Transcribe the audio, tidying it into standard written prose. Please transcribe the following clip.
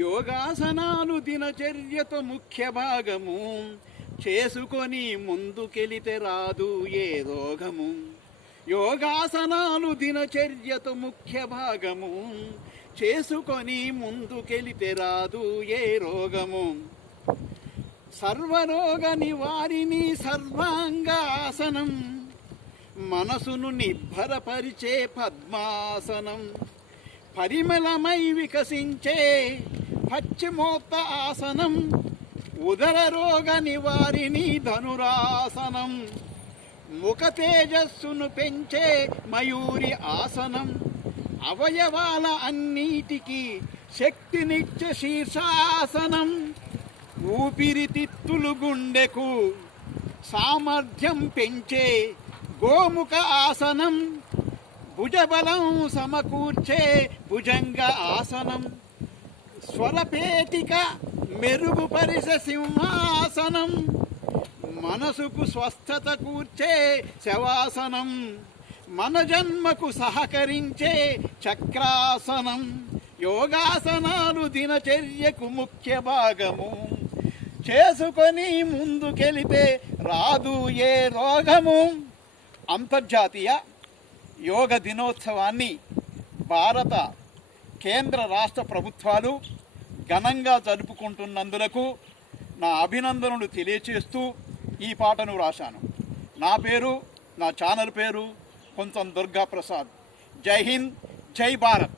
యోగాసనాలు దినచర్యతో ముఖ్య భాగము, చేసుకొని ముందుకెళితే రాదు ఏ రోగము. యోగాసనాలు దినచర్యతో ముఖ్య భాగము, చేసుకొని ముందుకెళితే రాదు ఏ రోగము. సర్వరోగ నివారిణి సర్వాంగాసనం, మనసును నిబ్బరపరిచే పద్మాసనం. పరిమళమై వికసించే పశ్చిమోత్త ఆసనం, ఉదర రోగ నివారిణి ధనురాసనం. ముఖ తేజస్సును పెంచే మయూరి ఆసనం, అవయవాల అన్నిటికీ శక్తినిచ్చే శీర్షాసనం. ఊపిరితిత్తులు గుండెకు సామర్థ్యం పెంచే గోముఖ ఆసనం, భుజబలం సమకూర్చే భుజంగ ఆసనం. స్వరపేటిక మెరుగుపరిసే సింహాసనం, మనసుకు స్వస్థత కూర్చే శవాసనం. మన జన్మకు సహకరించే చక్రాసనం. యోగాసనాలు దినచర్యకు ముఖ్య భాగము, చేసుకొని ముందుకెళితే రాదు ఏ రోగము. అంతర్జాతీయ యోగ దినోత్సవాన్ని భారత కేంద్ర రాష్ట్ర ప్రభుత్వాలు ఘనంగా జరుపుకుంటున్నందులకు నా అభినందనలు తెలియచేస్తూ ఈ పాటను రాశాను. నా పేరు, నా ఛానల్ పేరు కొంచెం దుర్గా ప్రసాద్. జై హింద్, జై భారత్.